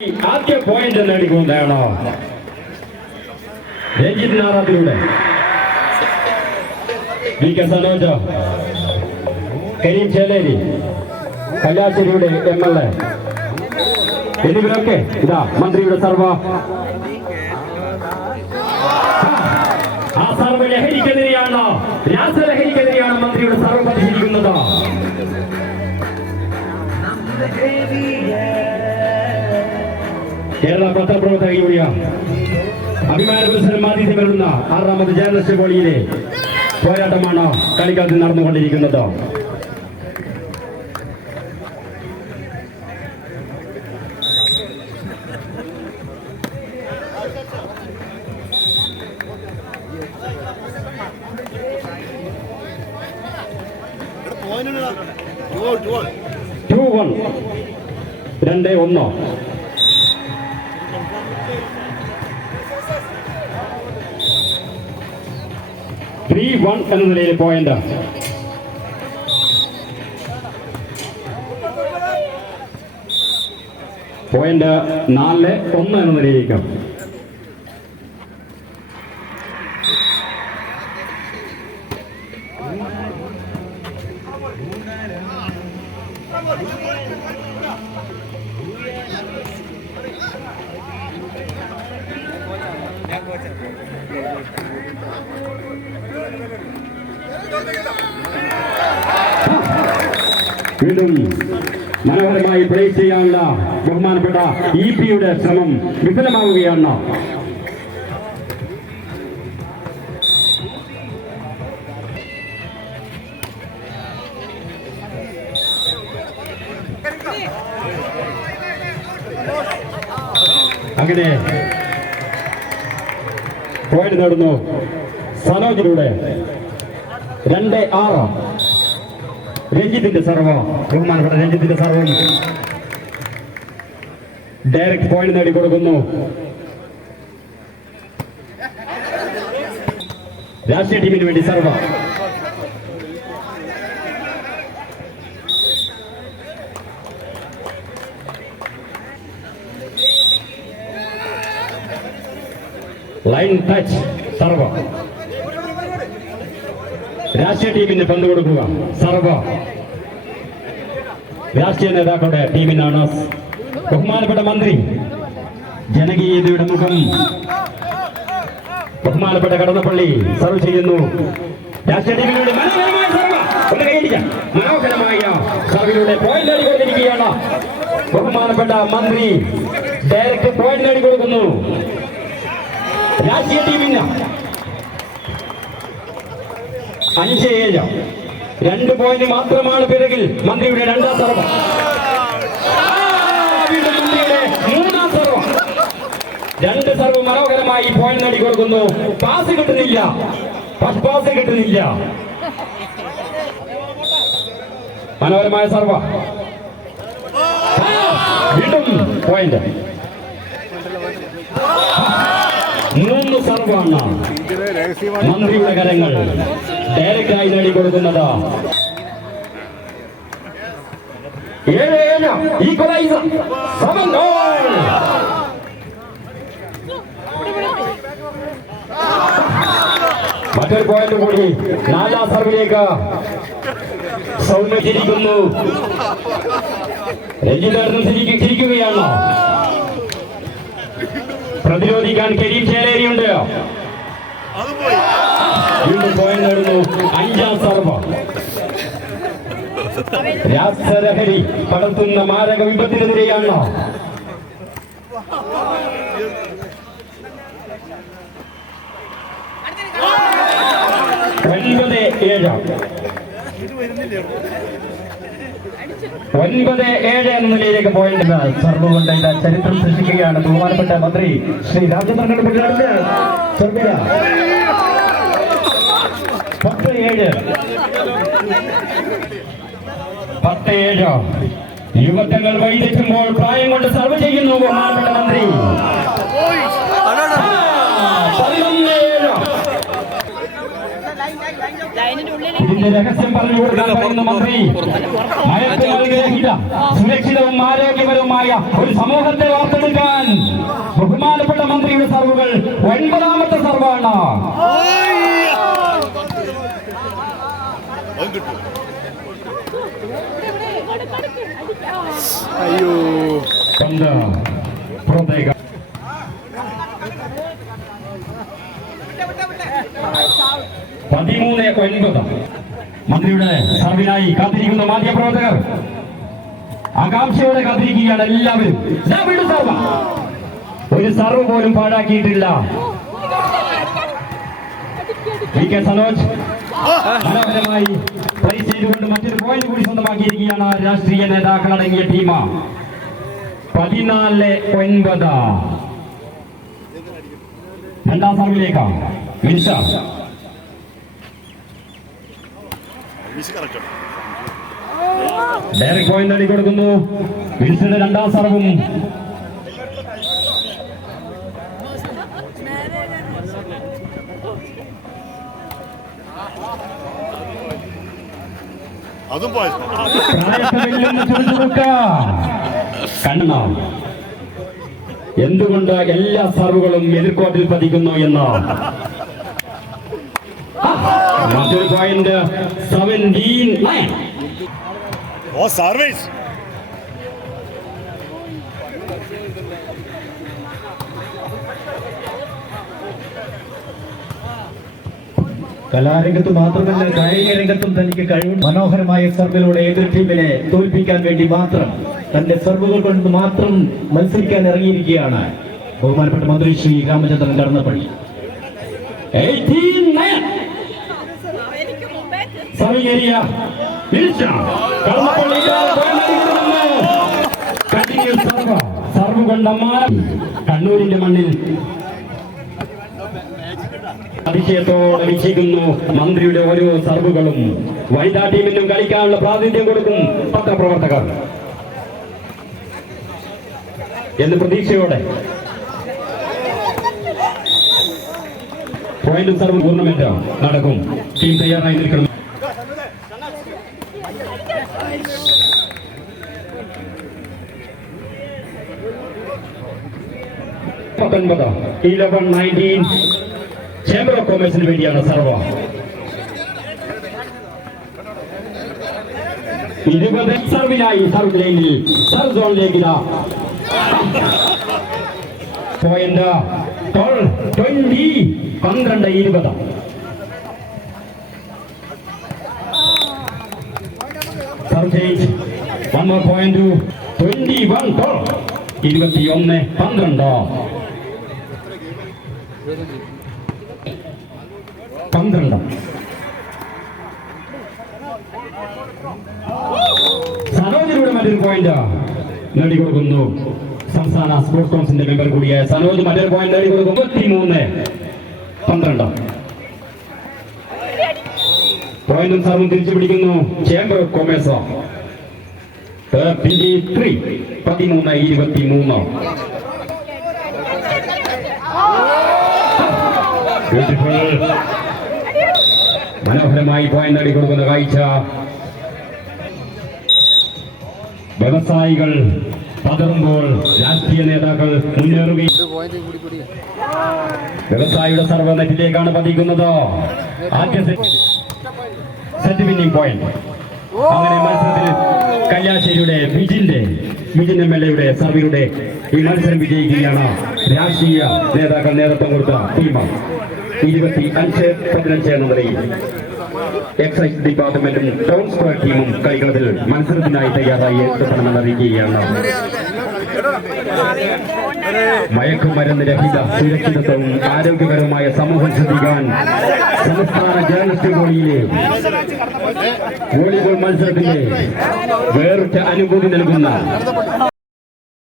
ആദ്യ പോയിന്റ് നേടിക്കൊണ്ടാണോ രഞ്ജിത് നാറാത്തിലൂടെ വി കെ സനോജ്, കരീം ചേലേരി, കല്യാശ്ശേരിയുടെ MLA എന്നിവരൊക്കെ ഇതാ മന്ത്രിയുടെ സർവ ആ സർവ ലഹരിക്കെതിരെയാണ്, രാസലഹരിക്കെതിരെയാണ് മന്ത്രിയുടെ സർവ പരിശീലിക്കുന്നത്. കേരള പത്രപ്രവർത്തക യൂണിയൻ അഭിമാന പുരസ്കാരം ആദ്യം വരുന്ന 6ാമത് ജേർണലിസ്റ്റ് ബോഡിയിലെ പോരാട്ടമാണ് കളിക്കാലത്ത് നടന്നുകൊണ്ടിരിക്കുന്നത്. രണ്ട് ഒന്ന് എന്ന നിലയിൽ പോയിന്റ്. പോയിന്റ് 4-1 എന്ന നിലയിലേക്ക്. വീണ്ടും മനോഹരമായി പ്ലേ ചെയ്യാനുള്ള ബഹുമാനപ്പെട്ട EP-യുടെ ശ്രമം വിഫലമാവുകയാണ്. അങ്ങനെ പോയിന്റ് നേടുന്നു സനോജിലൂടെ. 2-6 രഞ്ജിത്തിന്റെ സർവ, ബഹുമാനപ്പെട്ട രഞ്ജിത്തിന്റെ സർവം ഡയറക്റ്റ് പോയിന്റ് നേടിക്കൊടുക്കുന്നു. രാഷ്ട്രീയ ടീമിന് വേണ്ടി സർവ. ലൈൻ ടച്ച് സർവ. രാഷ്ട്രീയ ടീമിന് പന്ത് കൊടുക്കുക. സർവ രാഷ്ട്രീയ നേതാക്കളുടെ ടീമിനാണ്. ബഹുമാനപ്പെട്ട മന്ത്രി ജനകീയതയുടെ മുഖം ബഹുമാനപ്പെട്ട കടന്നപ്പള്ളി സർവ് ചെയ്യുന്നു. രാഷ്ട്രീയ ടീമിലൂടെ മനോഹരമായ സർവിലൂടെ പോയിന്റ് നേടിക്കൊണ്ടിരിക്കുകയാണ്. ബഹുമാനപ്പെട്ട മന്ത്രി ഡയറക്റ്റ് പോയിന്റ് നേടിക്കൊടുക്കുന്നു രാഷ്ട്രീയ ടീമിന്. 5-7 2 പോയിന്റ് മാത്രമാണ് പിറകിൽ മന്ത്രിയുടെ 2ാം സർവ. മന്ത്രിയുടെ 3ാം സർവ. 2 സർവ് മനോഹരമായി പോയിന്റ് നേടിക്കൊടുക്കുന്നു. പാസ് കിട്ടുന്നില്ല, ഫസ്റ്റ് പാസ് കിട്ടുന്നില്ല. മനോഹരമായ സർവ. വീണ്ടും പോയിന്റ്. 3 സർവാണ് മന്ത്രിയുടെ കരങ്ങൾ ഡയറക്റ്റായി നേടിക്കൊടുക്കുന്നത്. 7-7 ഈക്വലൈസർ. മറ്റൊരു പോയിന്റ് കൂടി 4ാം സർവിലേക്ക് സൗമ്യ ചിരിക്കുന്നു. രഞ്ജിതേട്ടൻ ചിരിക്കുകയാണ്. പ്രതിരോധിക്കാൻ കരീം ചേലേരിയുണ്ട്. വീണ്ടും പോയിന്റ് നേടുന്നു. 5ാം സർവ. രാസലഹരി പടർത്തുന്ന മാരക വിപത്തിനെതിരെയാണ്. ഒൻപത് 7 എന്ന നിലയിലേക്ക് പോയിന്റ്. സർവ കൊണ്ട് ചരിത്രം സൃഷ്ടിക്കുകയാണ് ബഹുമാനപ്പെട്ട മന്ത്രി ശ്രീ രാജേന്ദ്രൻ. 10-7 യുവത്വങ്ങൾ വൈദഗ്ധ്യമ്പോൾ പ്രായം കൊണ്ട് സർവ് ചെയ്യുന്നു ബഹുമാനപ്പെട്ട മന്ത്രി. 11-7 അതിന്റെ രഹസ്യം പറഞ്ഞു കൊടുക്കാൻ പറയുന്ന മന്ത്രി മയക്കുമരുന്നിരഹിത സുരക്ഷിതവും ആരോഗ്യപരവുമായ ഒരു സമൂഹത്തെ വാർത്തെടുക്കാൻ ബഹുമാനപ്പെട്ട മന്ത്രിയുടെ സർവുകൾ 9ാമത്തെ സർവാണ്. അയ്യോ പുറത്തേക്ക് 13-9 മന്ത്രിയുടെ സർവിനായി കാത്തിരിക്കുന്ന മാധ്യമപ്രവർത്തകർ ആകാംക്ഷയോടെ കാത്തിരിക്കുകയാണ് എല്ലാവരും. ഒരു സർവ് പോലും പാഴാക്കിയിട്ടില്ല. വി.കെ. സനോജ് മനോഹരമായി പ്ലേ ചെയ്തുകൊണ്ട് മറ്റൊരു പോയിന്റ് കൂടി സ്വന്തമാക്കിയിരിക്കുകയാണ് രാഷ്ട്രീയ നേതാക്കൾ അടങ്ങിയ ടീം. 14-9 രണ്ടാം സർവിലേക്കാണ് മിനിഷ. ഡയറക്ട് പോയിന്റ് നേടി കൊടുക്കുന്നു. മിനിഷയുടെ രണ്ടാം സർവും അതും പോയി കണ്ണ എന്തുകൊണ്ട് എല്ലാ സർവുകളും എതിർക്കോട്ടിൽ പതിക്കുന്നു എന്ന് മറ്റൊരു പോയിന്റ് 17-9. ഓ സർവീസ് കലാരംഗത്ത് മാത്രമല്ല കായിക രംഗത്തും തനിക്ക് കഴിവ്. മനോഹരമായ സർവിലൂടെ എതിർ ടീമിനെ തോൽപ്പിക്കാൻ വേണ്ടി മാത്രം തന്റെ സർവുകൾ കൊണ്ട് മാത്രം മത്സരിക്കാൻ ഇറങ്ങിയിരിക്കുകയാണ് ബഹുമാനപ്പെട്ട മന്ത്രി ശ്രീ രാമചന്ദ്രൻ കടന്നപ്പള്ളി. 18-9 സർവ് കൊണ്ട് കണ്ണൂരിന്റെ മണ്ണിൽ അതിശയത്തോടെ വീക്ഷിക്കുന്നു മന്ത്രിയുടെ ഓരോ സർവുകളും. വനിതാ ടീമിനും കളിക്കാനുള്ള പ്രാതിനിധ്യം കൊടുക്കും പത്രപ്രവർത്തകർ എന്ന് പ്രതീക്ഷയോടെ പോയിന്റും സർവ് ടൂർണമെന്റ് നടക്കും. ടീം തയ്യാറായി നിൽക്കണം. ചേംബർ ഓഫ് കൊമേഴ്സിന് വേണ്ടിയാണ് സർവ. 20 സർവിനായി സർവ് ലൈനിൽ സർവ് സോണിലേക്ക് point 12-20 serve change 1 more point to 21-12 21-12 സനോജിലൂടെ മറ്റൊരു പോയിന്റ് നേടിക്കൊടുക്കുന്നു. സംസ്ഥാന സ്പോർട്സ് കൗൺസിലിന്റെ മെമ്പർ കൂടിയായ സനോജ് മറ്റൊരു പോയിന്റ് നേടിക്കൊടുക്കും. 23-12 പോയിന്റും സർവും തിരിച്ചു പിടിക്കുന്നു ചേംബർ ഓഫ് കൊമേഴ്സ്. 13-23 മനോഹരമായി പോയിന്റ് നേടിക്കൊടുക്കുന്ന കാഴ്ച. വ്യവസായികൾ പതറുമ്പോൾ രാഷ്ട്രീയ നേതാക്കൾ മുന്നേറുകയും വ്യവസായിയുടെ സർവ്വ നെറ്റിലേക്കാണ് പതിക്കുന്നത്. ആദ്യ സെറ്റ് വിന്നിംഗ് പോയിന്റ്. അങ്ങനെ മത്സരത്തിൽ കല്യാശ്ശേരിയുടെ വിജിൻ MLA സർവിലൂടെ ഈ മത്സരം വിജയിക്കുകയാണ് രാഷ്ട്രീയ നേതാക്കൾ നേതൃത്വം കൊടുത്ത ടീം. 25-15 എന്ന നിലയിൽ എക്സൈസ് ഡിപ്പാർട്ട്മെന്റും ടൗൺ സ്ക്വയർ ടീമും കളിക്കളത്തിൽ മത്സരത്തിനായി തയ്യാറായി എത്തണമെന്ന് അറിയിക്കുകയാണ്. മയക്കുമരുന്ന് രഹിത സുരക്ഷിതത്വവും ആരോഗ്യകരമായ സമൂഹം ശ്രദ്ധിക്കാൻ സംസ്ഥാന ജേർണലിസ്റ്റ് വോളിബോൾ മത്സരത്തിന്റെ വേറിട്ട അനുഭൂതി നൽകുന്ന